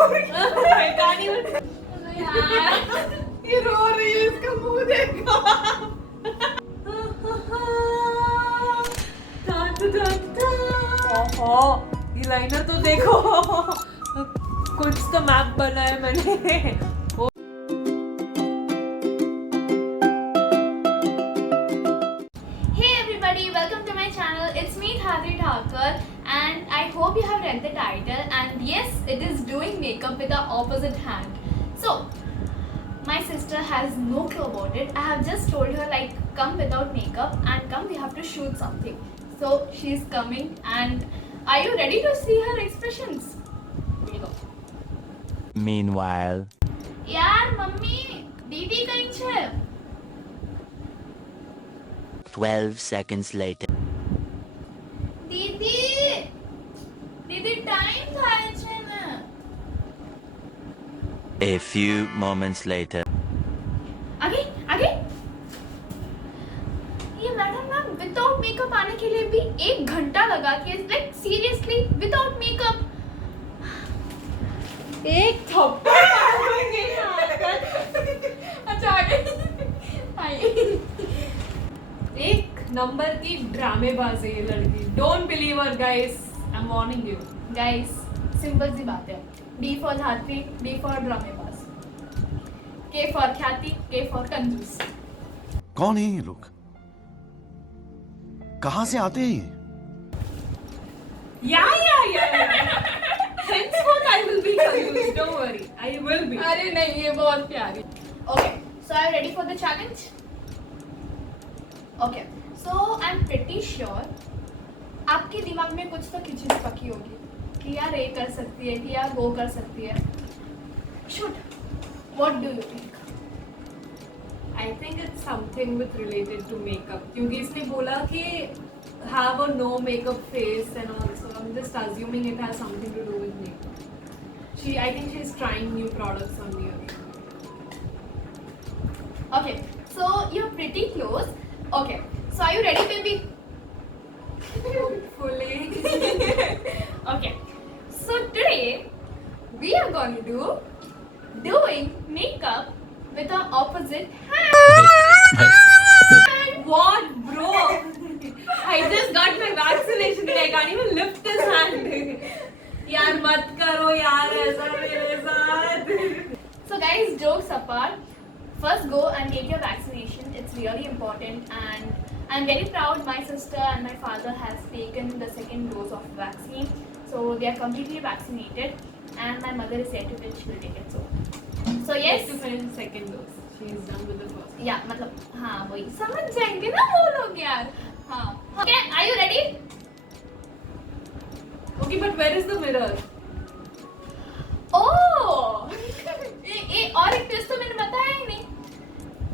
ये रो रही है, इसका मुंह देखो। ओहो, ये लाइनर तो देखो, कुछ तो मैप बना है मैंने। Hey everybody, welcome to my channel. It's me Dhadri Thakur and I hope you have read the title, and yes, it is doing makeup with the opposite hand. So, my sister has no clue about it. I have just told her like come without makeup and come, we have to shoot something. So, she's coming and are you ready to see her expressions? Here you go. Meanwhile, यार mummy दीदी कहीं છે? 12 seconds later. दीदी दीदी time થાય છે ને. A few moments later. आगे आगे. ये मैडम ना विदाउट मेकअप आने के लिए भी 1 घंटा लगा के, लाइक सीरियसली विदाउट मेकअप. एक थप्पड़ मारेंगे यहाँ पर. अच्छा आगे. एक नंबर की ड्रामेबाज है ये लड़की. Don't believe her guys, I am warning you. Guys simple सी बात है. D for Dhatri, D for ड्रामेबाज, के फॉर ख्याति, के फॉर कंजूस. कौन है ये लोग? कहां से आते हैं ये? या henceforth I will be confused, don't worry, I will be. अरे नहीं, ये बहुत प्यारी. Okay, so are you ready for the challenge? Okay, so I'm pretty sure आपके दिमाग में कुछ तो खिचड़ी पकी होगी कि यार ये कर सकती है, कि यार वो कर सकती है. Shoot, what do you think? I think it's something with related to makeup, क्योंकि इसने बोला कि have a no makeup face and also I'm just assuming it has something to do with makeup. I think she's trying new products on me again. Okay, so you're pretty close. Okay, so are you ready, baby? Fully. Okay, so today we are going to do doing makeup with the opposite hand. What, bro? I just got my vaccination. I can't even lift this hand. यार मत करो यार ऐसा मेरे साथ. So guys, jokes apart, first go and take your vaccination. It's really important, and I'm very proud my sister and my father has taken the second dose of vaccine. So they are completely vaccinated, and my mother is yet to which will take it. So yes. To finish second dose. She is done with the first. Yeah, मतलब हाँ वही समझ जाएंगे ना वो लोग यार. हाँ. Okay, are you ready? Okay, but where is the mirror? Oh, ये और एक ट्विस्ट तो मैंने बताया ही नहीं.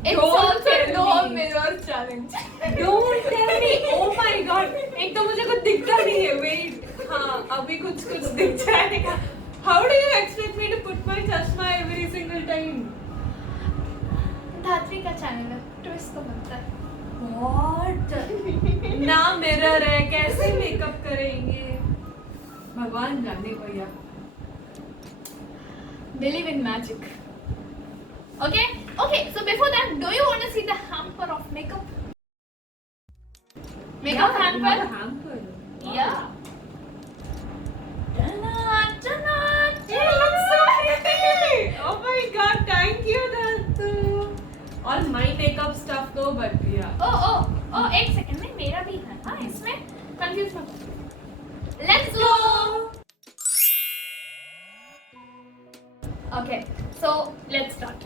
It's Don't also tell no me. mirror challenge. Don't tell me. Oh my god. एक तो मुझे कुछ दिखता नहीं है. Wait. हाँ, अभी कुछ दिख जाएगा. How do you expect me to put my chashma every single time? धात्री का चैनल है, ट्विस्ट तो बनता है. What? ना मिरर है, कैसे मेकअप करेंगे? भगवान जाने भैया. Believe in magic. Okay, okay. So before that, do you want to see the hamper of makeup? Makeup Yeah, hamper. you have a hamper. Wow. Yeah. Ta-da, ta-da, It looks so pretty. Oh my god, thank you, Datu. All my makeup stuff though, but yeah. Oh, एक second में मेरा भी है. हाँ, इसमें confuse मत हो. Let's go. Okay, so let's start.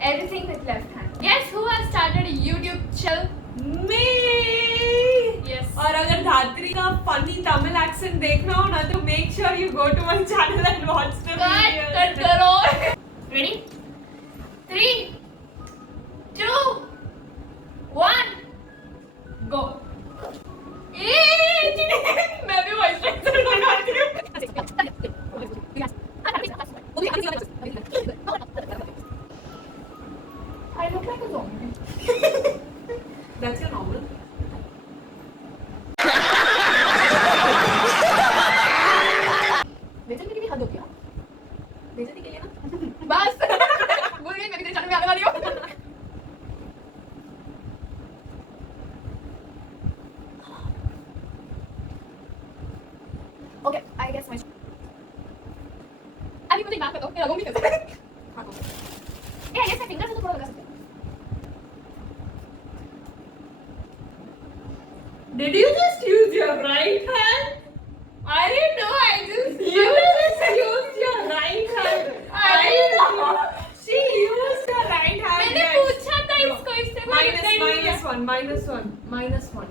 Everything with left hand. Guess who has started a YouTube channel? Me. Yes. और अगर धात्री का funny Tamil accent देखना हो ना तो make sure you go to my channel and watch the videos. Cut करो. Ready? 3, 2, 1, go. मैं भी moisturizer लगाती हूँ. I look like a zombie. That's your normal. बेचन की भी हद हो गया. खाली मुझे एक बात बताओ, मैं लगूंगी कैसे? हाँ तो ये से फिंगर से तो थोड़ा लगा सकते हैं। Did you just use your right hand? I didn't know, I just You just used your right hand. I didn't know. She used her right hand. मैंने guys. पूछा था इसको, इससे कोई Minus, reply नहीं किया। minus one, minus one, minus one.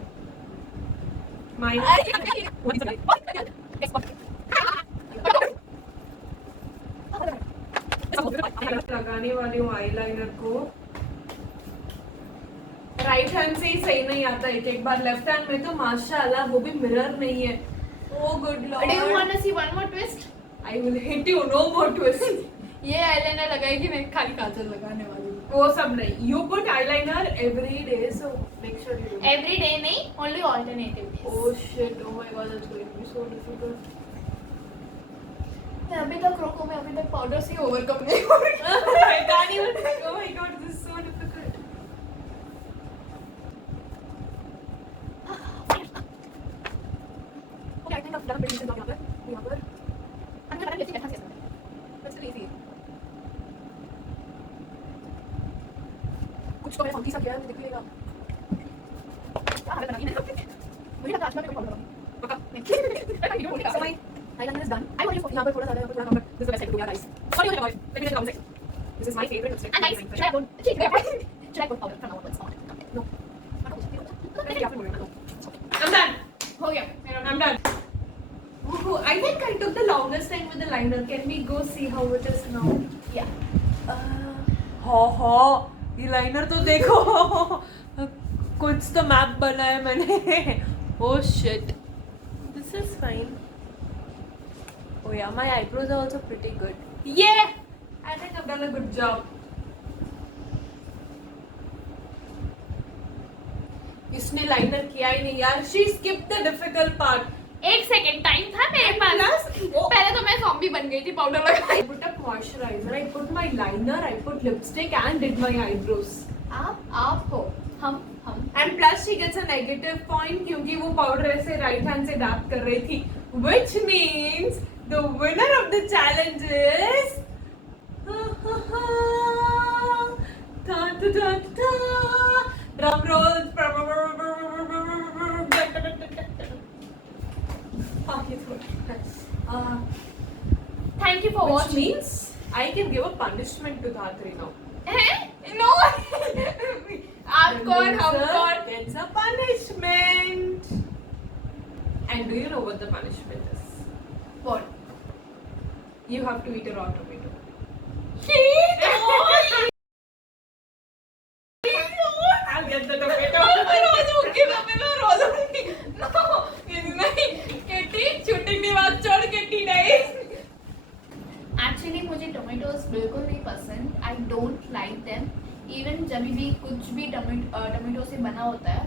लगाने वाली हूँ आईलाइनर को। राइट हैंड से ही सही नहीं आता एक बार, लेफ्ट हैंड में तो माशाल्लाह वो भी मिरर नहीं है। Oh good Do you lord. want to see one more twist? I will hit you, no more twist. ये eyeliner लगाएगी, मैं खाली काजल लगाने वाली हूँ। वो सब नहीं। You put eyeliner every day, so make sure you do. Every day नहीं, only alternative days. Oh shit! Oh my god, that's going to be so difficult. मैं अभी तक रोको, मैं अभी तक पाउडर से ओवरकम नहीं हो रही। I can't even. Oh my god, this is so difficult. Okay, I think I've done a pretty decent job यहाँ पर। मुझे पता नहीं कैसे कैसे करना है। That's still easy. कुछ तो मैंने funky सा किया है, मुझे दिख लेगा। क्या हालत बनाई है? मुझे लगता है आज मैं कोई प्रॉब्लम होगी। पक्का? नहीं। So my eyeliner is done. I want you यहाँ पर थोड़ा सा यहाँ पर this is the best I could do, yeah, guys. What do you think about it? Let me know in the comment section. This is my favorite lipstick. And guys, should I put powder from now onwards? No. I'm done. हो गया मेरा I'm done. Ooh, I think I took the longest time with the liner. Can we go see how it is now? Yeah. हाँ ये liner तो देखो कुछ तो map बना है मैंने oh shit this is fine oh yeah my eyebrows are also pretty good yeah I think I've done a good job इसने लाइनर किया ही नहीं यार she skipped the difficult part एक सेकंड टाइम था मेरे पास पहले तो मैं ज़ॉम्बी बन गई थी पाउडर लगा I put up moisturizer I put my liner I put lipstick and did my eyebrows आप हो हम And plus she gets a negative point क्योंकि वो पाउडर ऐसे राइट हैंड से डैप कर रही थी which means the winner of the challenge is drum roll thank you for which watching means I can give a punishment to Dhatri now no आप कौन हम कौन It's a punishment. And do you know what the punishment is? कौन You have to eat a raw tomato. I'll get the tomato. Actually मुझे tomatoes बिल्कुल नहीं पसंद I don't like them even जब भी कुछ भी टोमेटो से बना होता है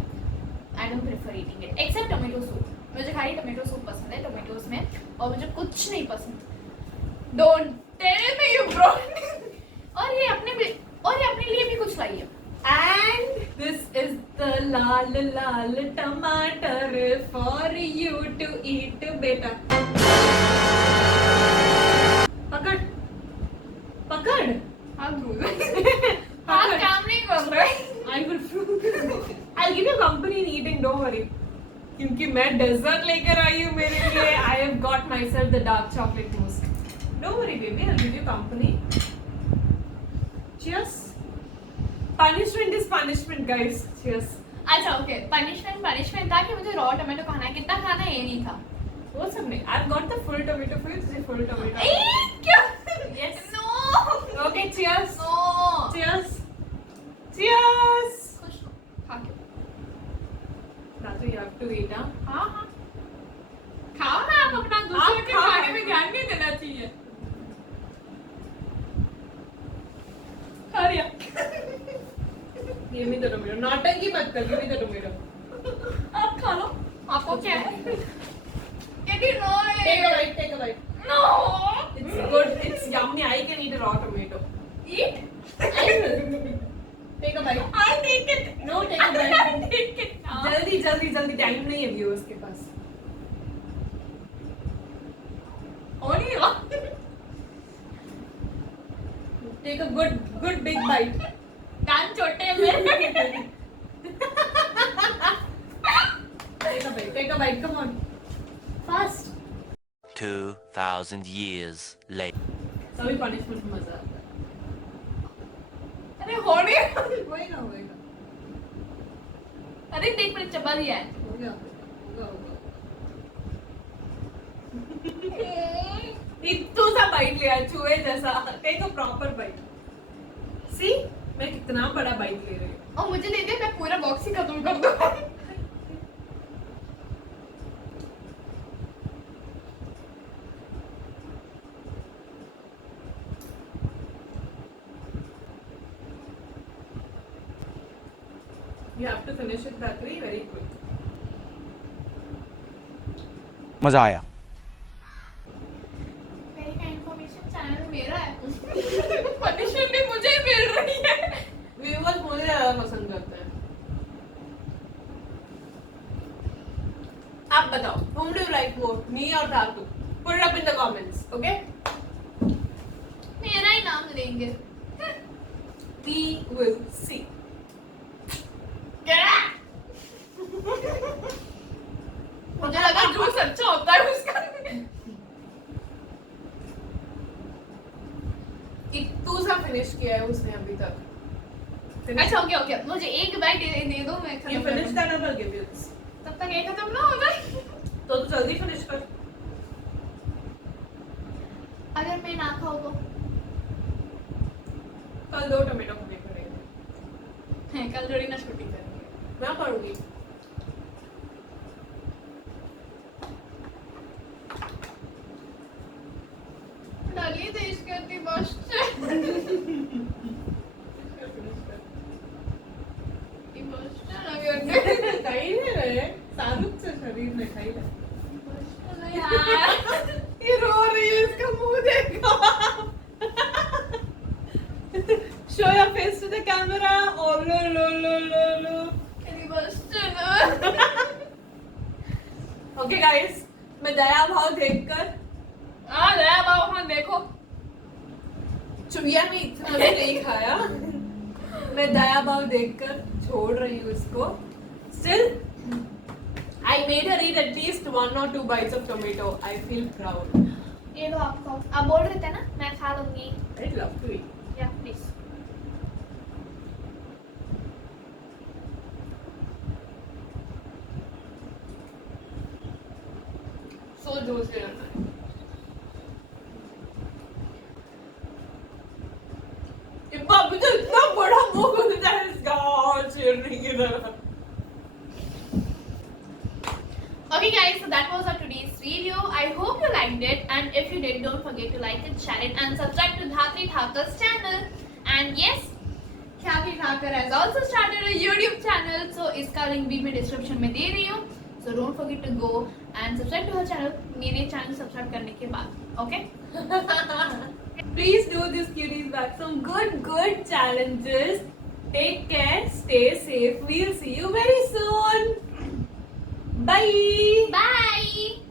I don't prefer eating it except tomato soup मुझे खाली टोमेटो सूप पसंद है टोमेटोज में और मुझे कुछ नहीं पसंद don't tell me you bro और ये अपने लिए भी कुछ लाइए And this is the lal lal tomato for you to eat, beta. पकड़, पकड़. हाथ काम नहीं कर रहे I will. I'll give you company in eating. Don't worry. क्योंकि मैं डेजर्ट लेकर आई हूँ मेरे लिए. I have got myself the dark chocolate mousse. Don't worry, baby. I'll give you company. Cheers. Punishment is punishment, guys. Cheers. अच्छा okay punishment था कि मुझे रॉ टोमेटो खाना है कितना खाना है ये नहीं था वो सब नहीं. I've got the full tomato for you. This is full tomato. क्या Yes. No Okay. Cheers. No Cheers. Cheers. खुश हो खा के Raju, you have to eat, huh? हाँ हाँ खाओ ना आप अपना दूसरे के खाओ। खाने में ध्यान नहीं देना चाहिए खा लिया. Give me the tomato. नौटंकी मत कर. Give me the tomato. आप खा लो आपको क्या है Get it no Take a bite. Take a bite. No It's good. It's yummy. I can eat a raw tomato. Eat I will. Take a bite. I take it No, take a bite. I take it now जल्दी जल्दी जल्दी time नहीं है viewers के पास. और ये Take a good big bite. कान छोटे हैं मेरे. Take a bite. Come on. Fast. 2,000 years later. सभी punishment में मजा आता है. अरे हो नहीं. होएगा. अरे देख मैंने चबा दिया है. हो गया. इतना सा बाइट लिया चूहे जैसा. Take a proper bite. See मैं कितना बड़ा बाइट ले रही हूँ. और मुझे दे दे मैं पूरा बॉक्स ही खत्म कर दूँ. You have to finish it that way very quick. मजा आया. मेरी का इन्फॉर्मेशन चैनल मेरा है. पनिशमेंट भी मुझे ही मिल रही है. Viewers मुझे ज़्यादा पसंद करते हैं. आप बताओ, whom do you like more, me or Tatu? Put it up in the comments, okay? मेरा ही नाम लेंगे. We will see. मुझे लगा जूस अच्छा होता है उसका. इतू सा फिनिश किया है उसने अभी तक. अच्छा ओके मुझे एक बाइट दे दो मैं You खत्म कर finish दूँ. that up, I'll give you this. तब तक ये खत्म ना हो जाए. तो तू जल्दी फिनिश कर. अगर मैं ना खाऊं तो कल 2 टमाटो खाने पड़ेंगे. कल थोड़ी ना छुट्टी करेंगे. मैं करूँगी. डालिए देश करती बस. खाई नहीं रहे. शाहरुख से शरीर में खाई रहे. ये रो रही है. इसका मुंह देखो. Show your face to the camera. Oh lo. Okay guys, मैं दया भाव देखकर दया बाबा हाँ देखो. चुहिया में इतना भी नहीं खाया. मैं दया भाव देखकर छोड़ रही हूँ इसको. Still, I made her eat at least 1 or 2 bites of tomato. I feel proud. ये लो आप खाओ. आप बोल रहे थे ना मैं खा लूंगी. I'd love to eat. या please. So juicy and nice. अभी तो इतना बड़ा मुंह खुलता है इसका. चिरनी की तरह. Okay guys, so that was our today's video. I hope you liked it, and if you did, don't forget to like it, share it, and subscribe to Dhatri Thakur's channel. And yes, Dhatri Thakur has also started a YouTube channel, so इसका link भी मैं description में दे रही हूँ. So don't forget to go and subscribe to her channel. मेरे channel subscribe करने के बाद, okay? Please do this cuties back some good challenges. Take care, stay safe. We'll see you very soon. Bye. Bye.